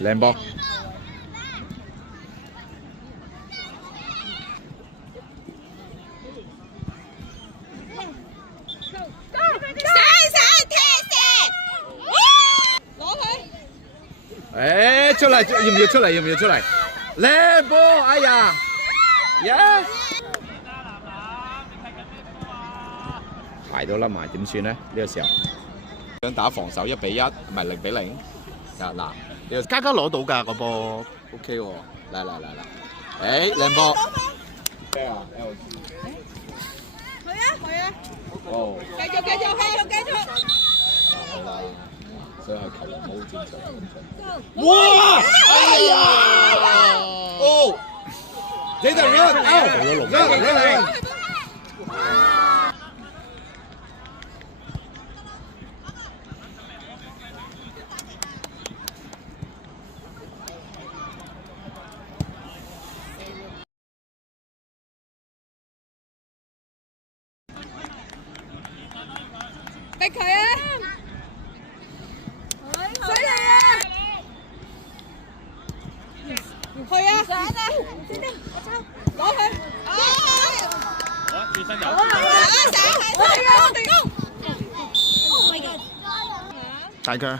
靚波。誒出嚟，要唔要出嚟？要唔要出嚟？靚波，哎呀，呀！鞋都甩埋，點算咧？呢個時候想打防守1-1，唔係0-0。嗱，呢個嘉嘉攞到㗎個波 ，OK 喎。嚟，誒靚波。咩啊？去啊！哦，繼續。好啦。所以係球員冇正常。哇！哎呀！哦，你就run，逼佢啊！水嚟啊！去啊！上啊！攞佢！好，轉身游。大腳。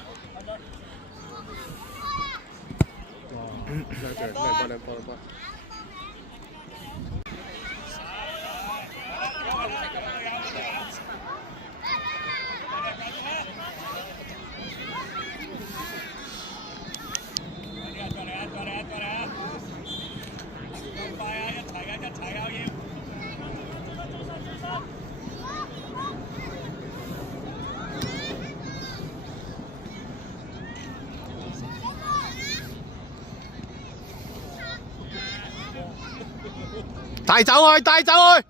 帶走佢，帶走佢！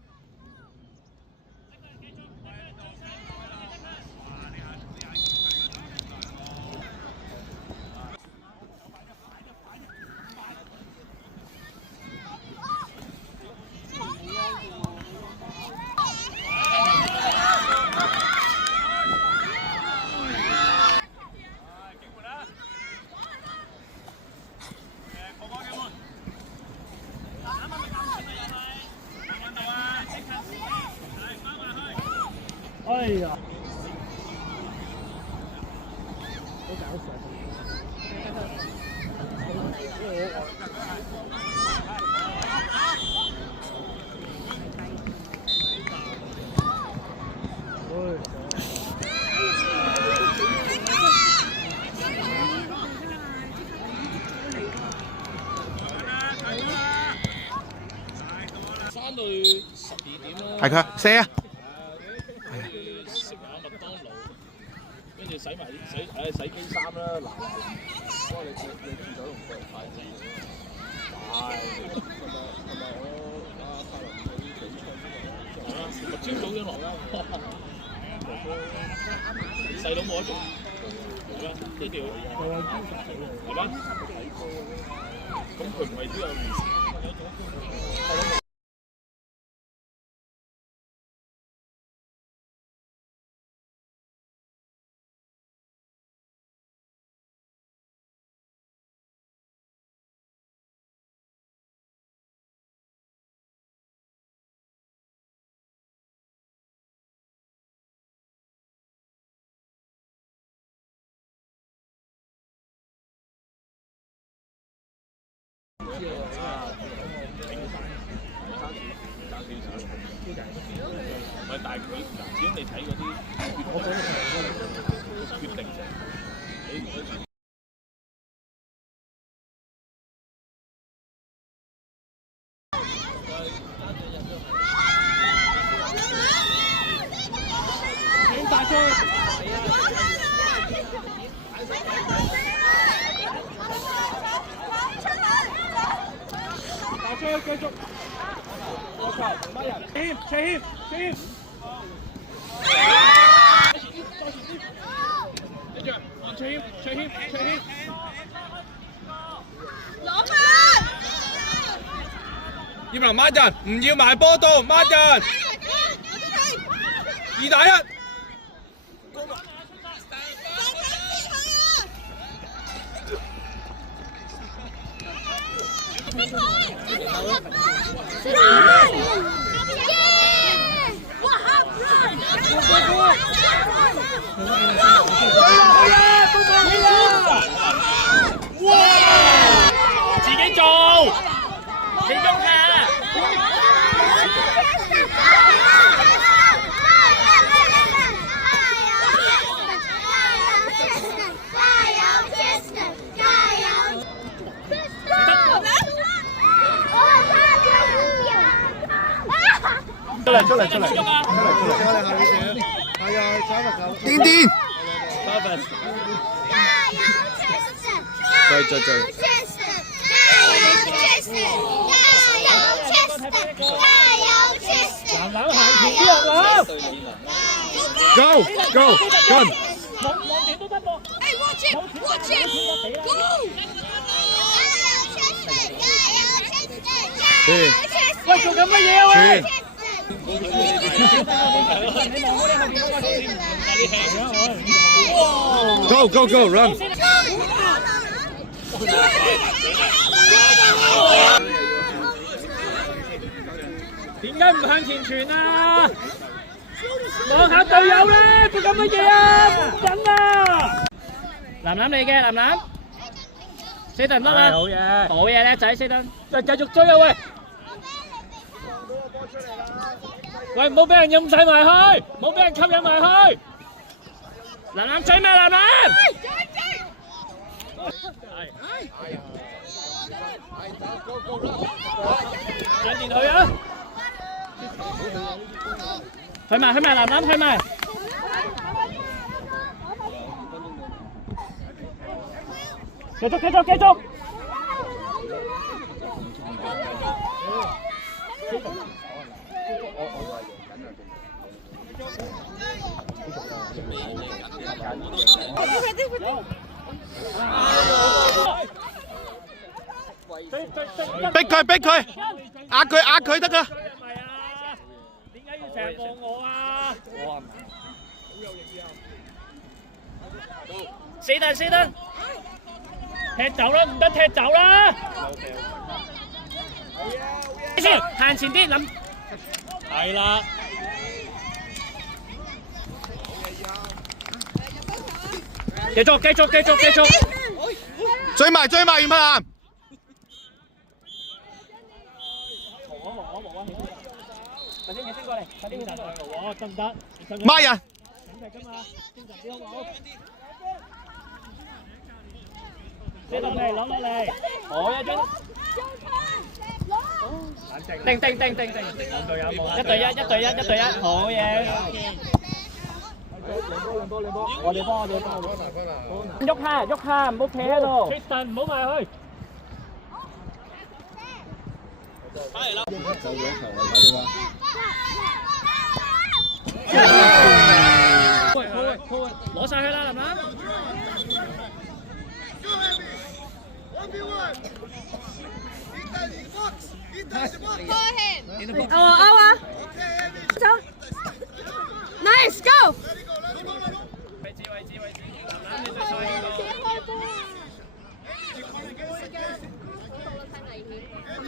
哎呀！好搞笑。翻到12點啦。係佢射啊！食下麥當勞，跟住洗埋啲洗機衫啦，嗱，不過你住咗龍過嚟快啲，快，係咪我泰倫嗰啲比賽係啦，朝早已經落啦，細佬冇得做，係啦，呢條係嘛？咁佢唔係都有練習。唔係，但係佢只要你睇嗰啲，我覺得決定性，你打出去。打出去，繼續。我靠，乜人？前，跟住，前，攞翻！葉林孖人，唔要埋波到，孖人。2打1。自己做，你喐下。出嚟！癲癲！追！男籃行前啲人啦 Go！ 望點都得噃。喂，做緊乜嘢啊喂？ Go run！ 點解唔向前傳啊？望下隊友咧，做緊乜嘢啊？唔緊啊！藍藍嚟嘅，藍藍，四頓得啦，好嘢，好嘢叻仔，四頓，再繼續追啊喂！喂，唔好俾人飲晒埋去，唔好俾人吸引埋去。藍藍追咩？藍藍。上前去啊！去埋，藍藍去埋。繼續。逼佢，壓佢得㗎。點解要成日望我啊？四頓，踢走啦，唔得踢走啦。先行前啲諗，係啦。繼續。追埋，袁柏南。快啲過嚟，得唔得？孖人。攞落嚟，好一張。定，一對一，好嘢。我哋幫。喐下，唔好企喺度。Tristan唔好埋去。攞晒佢啦，林林。走 ，nice go。位置，林林你對賽。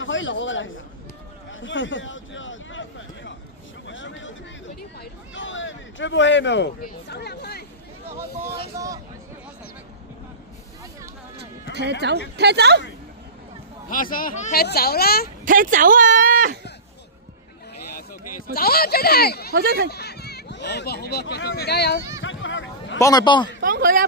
可以攞㗎啦，其實。Triple Hemo。踢走！踢走啊！走啊，追停！我追停！好吧，加油！幫佢啊！幫佢啊！